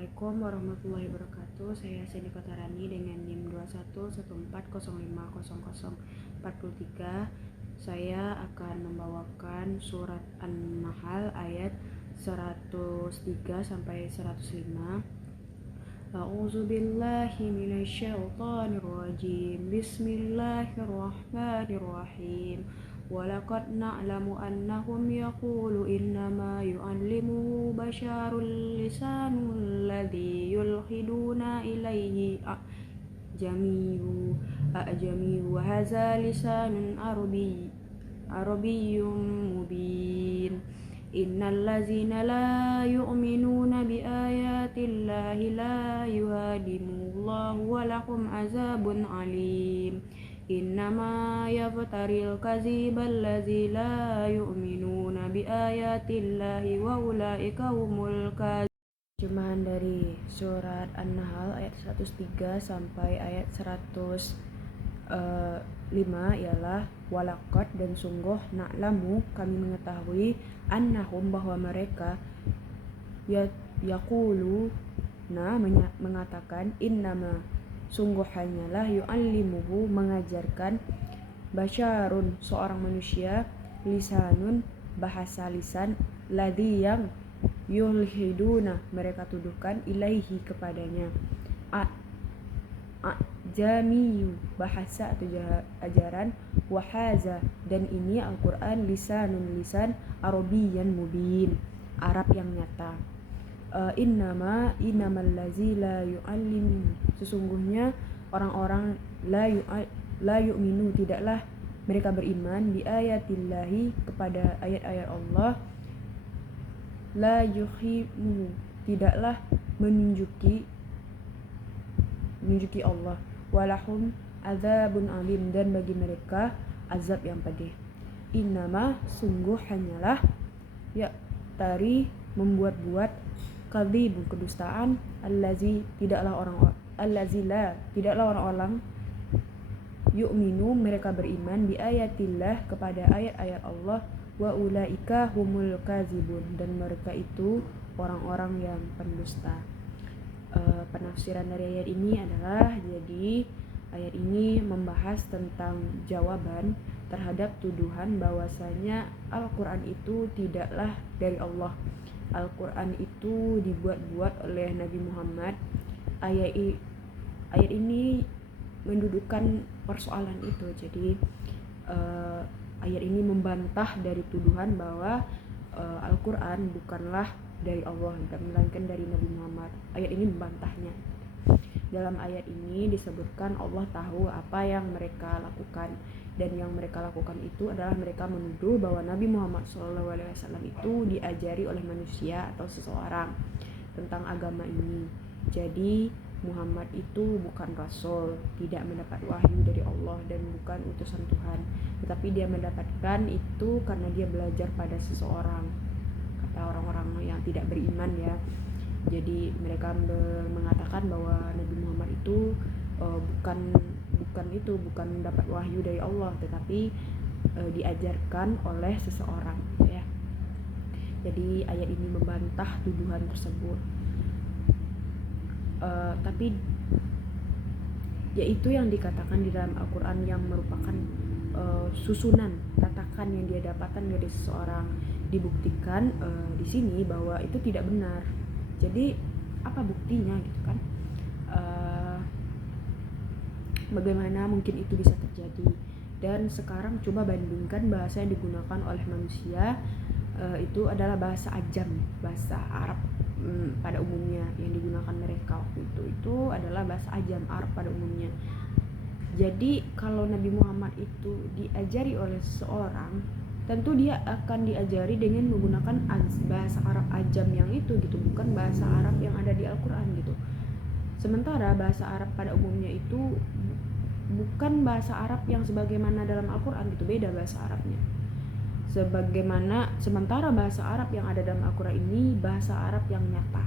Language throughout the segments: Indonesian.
Assalamualaikum warahmatullahi wabarakatuh. Saya Seni Kotarani dengan NIM 2114000043. Saya akan membawakan surat An-Nahl ayat 103 sampai 105. A'udzubillahi minasyaitonirrajim. Bismillahirrahmanirrahim. Walaqad na'lamu annahum yaqulu innama yu'allimuhu basyarul lisanul ladzi yulhiduna ilaihi a'jamiyu wa hadza lisanun arabiyyun mubin. Innal ladzina la yu'minuna bi ayatillahi la yuhadimullahu wa lahum azabun alim. Innama yaftaril kazibal ladzi la yu'minuna bi ayatillahi wa ulaika humul kadzibun. Terjemahan dari surat An-Nahl ayat 103 sampai ayat 105 ialah walaqad dan sungguh na'lamu kami mengetahui annahum bahwa mereka yaquluna mengatakan innama sungguh hanyalah yu'allimuhu mengajarkan basyarun seorang manusia lisanun bahasa lisan ladzi yang yulhiduna mereka tuduhkan ilaihi kepadanya jamiyu bahasa atau ajaran wahaza dan ini Al-Quran lisanun lisan Arabiyyan mubin Arab yang nyata. Innamal ladzi la yu'allimu sesungguhnya orang-orang la yu'minu tidaklah mereka beriman bi ayatillahi kepada ayat-ayat Allah la yuhimu tidaklah menunjuki Allah walahum azabun alim dan bagi mereka azab yang pedih. Innama sungguh hanyalah tari membuat-buat kadzibun kedustaan tidaklah orang-orang yu'minu mereka beriman bi ayatillah kepada ayat-ayat Allah wa ulaika humul kadzibun dan mereka itu orang-orang yang pendusta. Penafsiran dari ayat ini adalah jadi ayat ini membahas tentang jawaban terhadap tuduhan bahwasanya Al-Quran itu tidaklah dari Allah. Al-Quran itu dibuat-buat oleh Nabi Muhammad. Ayat ini mendudukkan persoalan itu. Jadi ayat ini membantah dari tuduhan bahwa Al-Quran bukanlah dari Allah melainkan dari Nabi Muhammad. Ayat ini membantahnya. Dalam ayat ini disebutkan Allah tahu apa yang mereka lakukan dan yang mereka lakukan itu adalah mereka menuduh bahwa Nabi Muhammad SAW itu diajari oleh manusia atau seseorang tentang agama ini. Jadi Muhammad itu bukan rasul, tidak mendapat wahyu dari Allah dan bukan utusan Tuhan, tetapi dia mendapatkan itu karena dia belajar pada seseorang, kata orang-orang yang tidak beriman ya. Jadi mereka mengatakan bahwa Nabi Muhammad itu bukan mendapat wahyu dari Allah, tetapi diajarkan oleh seseorang ya. Jadi ayat ini membantah tuduhan tersebut. Tapi yaitu yang dikatakan di dalam Al-Quran yang merupakan susunan tatakan yang dia dapatkan dari seseorang dibuktikan di sini bahwa itu tidak benar. Jadi apa buktinya gitu kan? Bagaimana mungkin itu bisa terjadi? Dan sekarang coba bandingkan bahasa yang digunakan oleh manusia itu adalah bahasa ajam, bahasa Arab pada umumnya yang digunakan mereka waktu itu adalah bahasa ajam Arab pada umumnya. Jadi kalau Nabi Muhammad itu diajari oleh seseorang, tentu dia akan diajari dengan menggunakan bahasa Arab ajam yang itu gitu, bukan bahasa Arab yang ada di Al-Quran gitu. Sementara bahasa Arab pada umumnya itu bukan bahasa Arab yang sebagaimana dalam Al-Quran gitu, beda bahasa Arabnya. Sementara bahasa Arab yang ada dalam Al-Quran ini bahasa Arab yang nyata.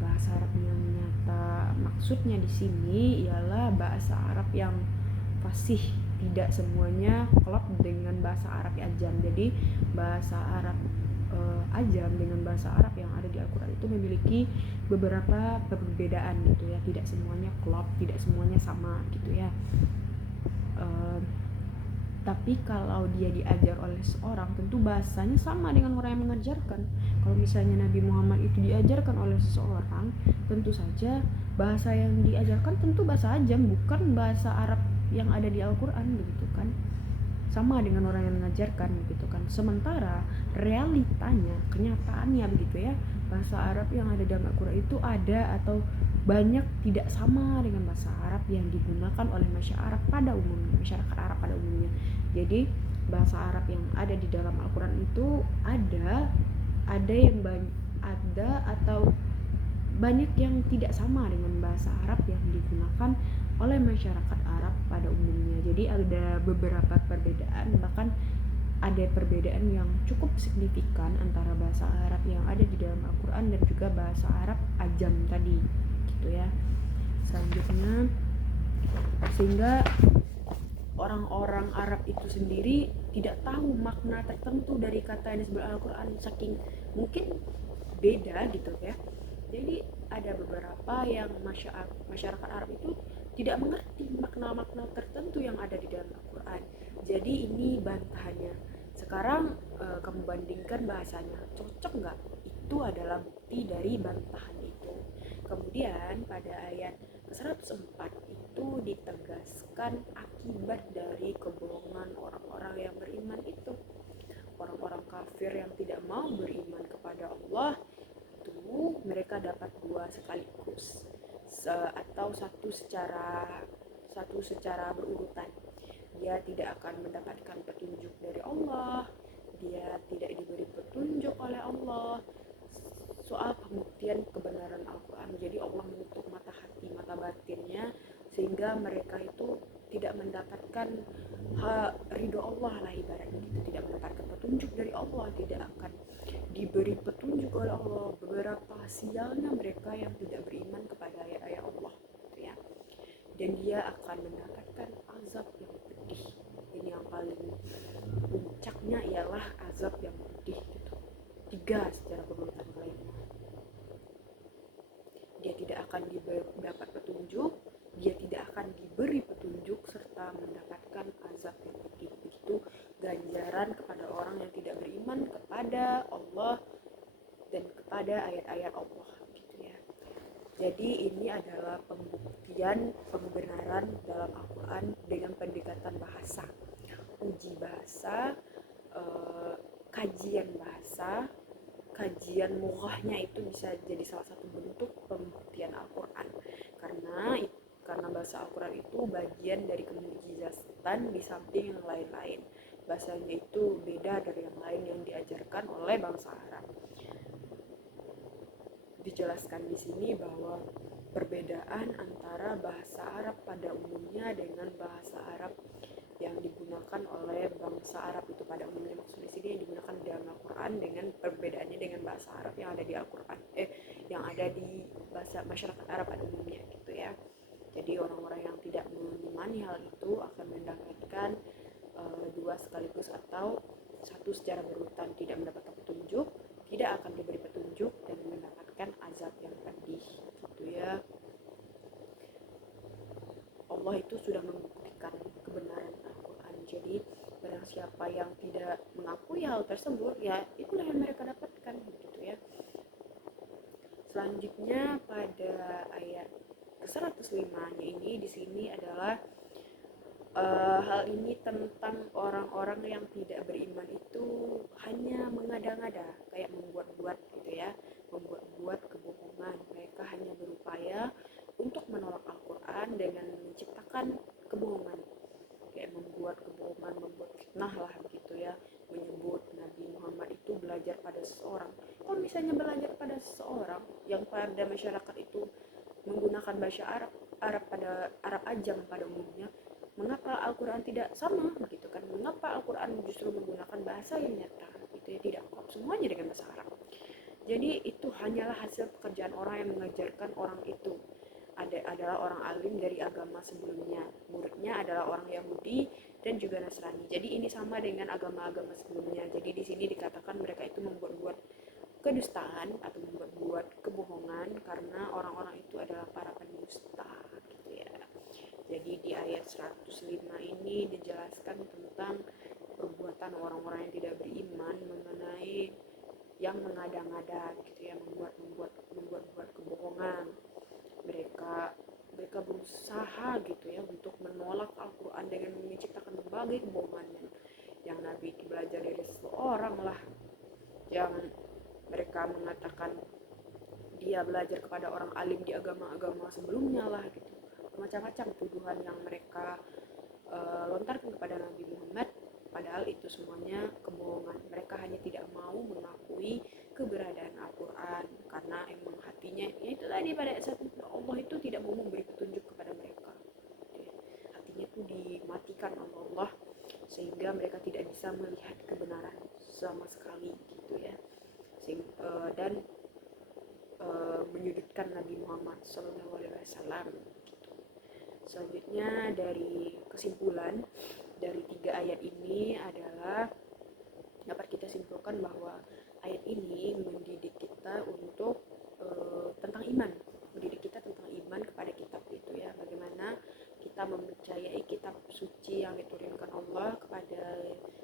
Bahasa Arab yang nyata maksudnya di sini ialah bahasa Arab yang fasih, tidak semuanya klop dengan bahasa Arab ajam. Jadi bahasa Arab Ajam dengan bahasa Arab yang ada di Al-Quran itu memiliki beberapa perbedaan gitu ya, tidak semuanya klop, tidak semuanya sama gitu ya. Tapi kalau dia diajar oleh seorang, tentu bahasanya sama dengan orang yang mengajarkan. Kalau misalnya Nabi Muhammad itu diajarkan oleh seseorang, tentu saja bahasa yang diajarkan tentu bahasa Ajam, bukan bahasa Arab yang ada di Al-Quran begitu kan. Sama dengan orang yang mengajarkan gitu kan. Sementara realitanya, kenyataannya begitu ya, bahasa Arab yang ada dalam Al-Quran itu ada atau banyak tidak sama dengan bahasa Arab yang digunakan oleh masyarakat Arab pada umumnya. Jadi bahasa Arab yang ada di dalam Al-Quran itu ada yang ada atau banyak yang tidak sama dengan bahasa Arab yang digunakan oleh masyarakat Arab pada umumnya. Jadi ada beberapa perbedaan, bahkan ada perbedaan yang cukup signifikan antara bahasa Arab yang ada di dalam Al-Quran dan juga bahasa Arab Ajam tadi gitu ya. Selanjutnya, sehingga orang-orang Arab itu sendiri tidak tahu makna tertentu dari kata yang disebut Al-Quran, saking mungkin beda gitu ya. Jadi ada beberapa yang masyarakat Arab itu tidak mengerti makna-makna tertentu yang ada di dalam Al-Quran. Jadi ini bantahannya. Sekarang kamu bandingkan bahasanya, cocok nggak? Itu adalah bukti dari bantahan itu. Kemudian pada ayat ke-104 itu ditegaskan akibat dari kebohongan orang-orang yang beriman itu. Orang-orang kafir yang tidak mau beriman kepada Allah itu mereka dapat dua sekaligus atau satu secara berurutan. Dia tidak akan mendapatkan petunjuk dari Allah, dia tidak diberi petunjuk oleh Allah soal pembuktian kebenaran Al-Quran. Jadi Allah menutup mata hati, mata batinnya, sehingga mereka itu tidak mendapatkan ridho Allah lah ibaratnya gitu, tidak mendapatkan petunjuk dari Allah, tidak akan diberi petunjuk oleh Allah. Beberapa sialnya mereka yang tidak beriman kepada ayat-ayat Allah gitu ya. Dan dia akan mendapatkan azab yang pedih. Ini yang paling puncaknya ialah azab yang pedih gitu. 3 secara berurutan kalian. Dia tidak akan dapat petunjuk, dia tidak akan diberi petunjuk, serta mendapatkan azab yang pedih. Begitu ganjaran kepada orang yang tidak beriman kepada Allah dan kepada ayat-ayat Allah gitu ya. Jadi ini adalah pembuktian pembenaran dalam Al-Quran dengan pendekatan bahasa, uji bahasa, kajian bahasa, kajian mughahnya itu bisa jadi salah satu bentuk pembuktian Al-Quran, karena bahasa Al-Quran itu bagian dari kemujizatan di samping yang lain-lain. Bahasanya itu beda dari yang lain yang diajarkan oleh bangsa Arab. Dijelaskan di sini bahwa perbedaan antara bahasa Arab pada umumnya dengan bahasa Arab yang digunakan oleh bangsa Arab itu pada umumnya, maksud di sini yang digunakan di dalam Al-Quran, dengan perbedaannya dengan bahasa Arab yang ada di Al-Quran, yang ada di bahasa masyarakat Arab pada umumnya gitu ya. Jadi orang-orang yang tidak mengimani hal itu akan mendapatkan dua sekaligus atau satu secara berurutan, tidak mendapatkan petunjuk, tidak akan diberi petunjuk, dan mendapatkan azab yang pedih gitu ya. Allah itu sudah membuktikan kebenaran Al-Quran. Jadi barang siapa yang tidak mengakui hal tersebut, ya itulah yang mereka dapatkan gitu ya. Selanjutnya pada ayat ke-105-nya ini di sini adalah hal ini tentang orang-orang yang tidak beriman itu hanya mengada-ngada, kayak membuat-buat gitu ya, membuat-buat kebohongan. Mereka hanya berupaya untuk menolak Al-Quran dengan menciptakan kebohongan, kayak membuat kebohongan, membuat fitnah lah begitu ya, menyebut Nabi Muhammad itu belajar pada seseorang. Kalau misalnya belajar pada seseorang yang pada masyarakat itu menggunakan bahasa Arab pada Arab Ajam pada umumnya, mengapa Al-Quran tidak sama gitu kan? Mengapa Al-Quran justru menggunakan bahasa yang nyata gitu ya, tidak kok semuanya dengan bahasa Arab. Jadi itu hanyalah hasil pekerjaan orang yang mengajarkan orang itu adalah orang alim dari agama sebelumnya. Muridnya adalah orang Yahudi dan juga Nasrani. Jadi ini sama dengan agama-agama sebelumnya. Jadi di sini dikatakan mereka itu membuat-buat kedustaan atau membuat-buat kebohongan karena orang-orang itu adalah para pendusta gitu ya. Jadi di ayat 105 ini dijelaskan tentang perbuatan orang-orang yang tidak beriman mengenai yang mengada-ngada gitu ya, membuat kebohongan. Mereka berusaha gitu ya untuk menolak Al-Quran dengan menciptakan berbagai kebohongan yang Nabi itu belajar dari seseorang lah, yang mereka mengatakan dia belajar kepada orang alim di agama-agama sebelumnya lah gitu. Macam-macam tuduhan yang mereka lontarkan kepada Nabi Muhammad, padahal itu semuanya kebohongan. Mereka hanya tidak mau mengakui keberadaan Al-Quran karena emang hatinya ya itu tadi, pada saat Allah itu tidak mau memberi petunjuk kepada mereka. Hatinya itu dimatikan oleh Allah sehingga mereka tidak bisa melihat kebenaran sama sekali gitu ya. Dan menyudutkan Nabi Muhammad SAW. Selanjutnya dari kesimpulan dari 3 ayat ini adalah dapat kita simpulkan bahwa ayat ini mendidik kita untuk tentang iman, mendidik kita tentang iman kepada kitab itu ya, bagaimana kita mempercayai kitab suci yang diturunkan Allah kepada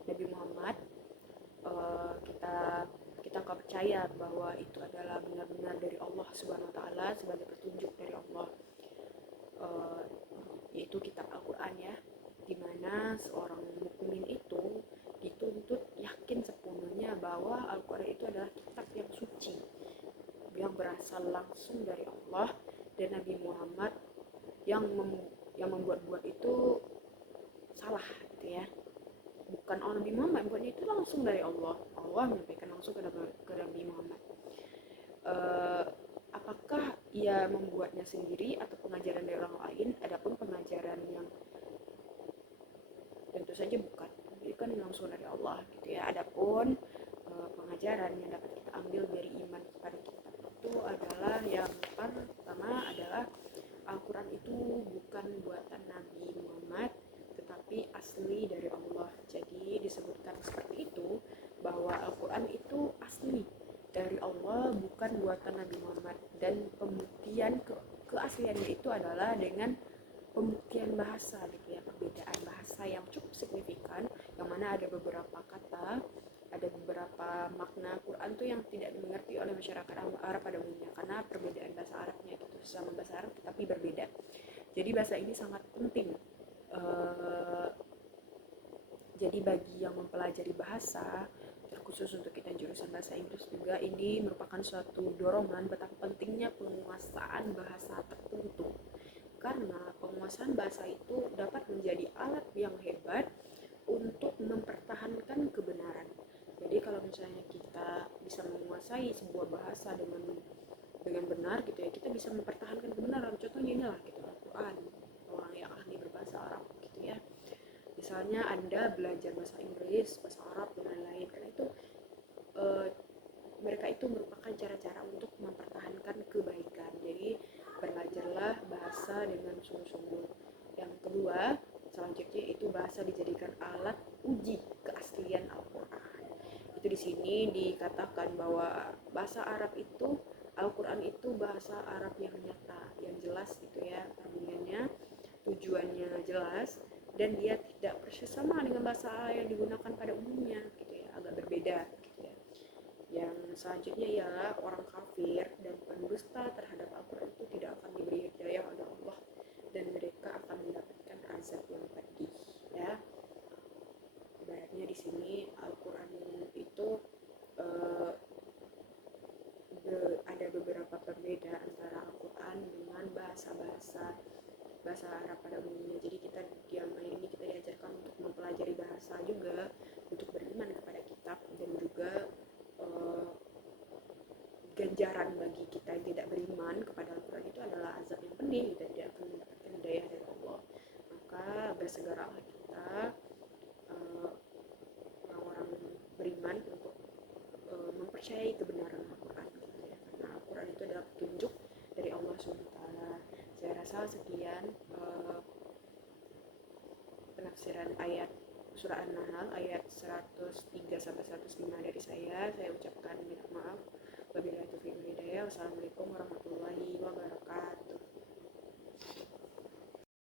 Nabi Muhammad. Kita percaya bahwa itu adalah benar-benar dari Allah Subhanahu wa taala sebagai petunjuk dari Allah, yaitu kitab Al-Quran ya, dimana seorang mukmin itu dituntut yakin sepenuhnya bahwa Al-Quran itu adalah kitab yang suci, yang berasal langsung dari Allah, dan Nabi Muhammad yang membuat-buat itu salah gitu ya. Bukan Nabi Muhammad buatnya, itu langsung dari Allah menyampaikan langsung ke Nabi Muhammad. Apakah ia membuatnya sendiri atau pengajaran dari orang lain? Adapun pengajaran yang tentu saja bukan, itu kan langsung dari Allah gitu ya. Adapun pengajaran yang dapat kita ambil dari iman kepada kitab itu adalah yang pertama adalah Al-Quran itu bukan buatan Nabi Muhammad tetapi asli dari Allah. Jadi disebutkan seperti itu bahwa Al-Quran itu asli dari Allah, bukan buatan Nabi Muhammad. Dan pembuktian keasliannya itu adalah dengan pembuktian bahasa gitu ya, perbedaan bahasa yang cukup signifikan, yang mana ada beberapa kata, ada beberapa makna Quran tuh yang tidak dimengerti oleh masyarakat Arab pada umumnya karena perbedaan bahasa Arabnya gitu, sesama bahasa Arab tetapi berbeda. Jadi bahasa ini sangat penting. Jadi bagi yang mempelajari bahasa, terkhusus untuk kita jurusan bahasa Inggris juga, ini merupakan suatu dorongan betapa pentingnya penguasaan bahasa tertentu. Karena penguasaan bahasa itu dapat menjadi alat yang hebat untuk mempertahankan kebenaran. Jadi kalau misalnya kita bisa menguasai sebuah bahasa dengan benar gitu ya, kita bisa mempertahankan kebenaran. Contohnya inilah gitu, Al-Quran, orang yang ahli berbahasa Arab gitu ya. Misalnya Anda belajar bahasa Inggris, bahasa Arab dan lain-lain, karena itu mereka itu merupakan cara-cara untuk mempertahankan kebaikan. Jadi belajarlah bahasa dengan sungguh-sungguh. Yang kedua, selanjutnya itu bahasa dijadikan alat uji keaslian Al-Quran. Itu di sini dikatakan bahwa bahasa Arab itu, Al-Quran itu bahasa Arab yang nyata, yang jelas gitu ya, perbandingannya, tujuannya jelas, dan dia tidak persis sama dengan bahasa yang digunakan pada umumnya gitu ya, agak berbeda gitu ya. Yang selanjutnya ialah orang kafir dan pendusta terhadap Al-Quran itu tidak akan diberi hidayah oleh Allah, dan mereka akan mendapatkan azab yang pedih ya. Ibaratnya di sini Al-Quran itu ada beberapa perbedaan antara Al-Quran dengan bahasa Arab pada umumnya. Jadi kita ini kita diajarkan untuk mempelajari bahasa juga, untuk beriman kepada kitab, dan juga ganjaran bagi kita yang tidak beriman kepada Al-Quran itu adalah azab yang pedih, kita tidak akan mendapatkan hidayah dari Allah. Maka bersegeralah kita orang-orang beriman untuk mempercayai kebenaran Al-Quran gitu ya. Karena Al-Quran itu adalah petunjuk dari Allah SWT. Saya rasa sekian penafsiran pembelajaran ayat surah An-Nahl ayat 103 sampai 105 dari saya. Saya ucapkan minta maaf. Wabillahi taufiq wal hidayah. Wassalamualaikum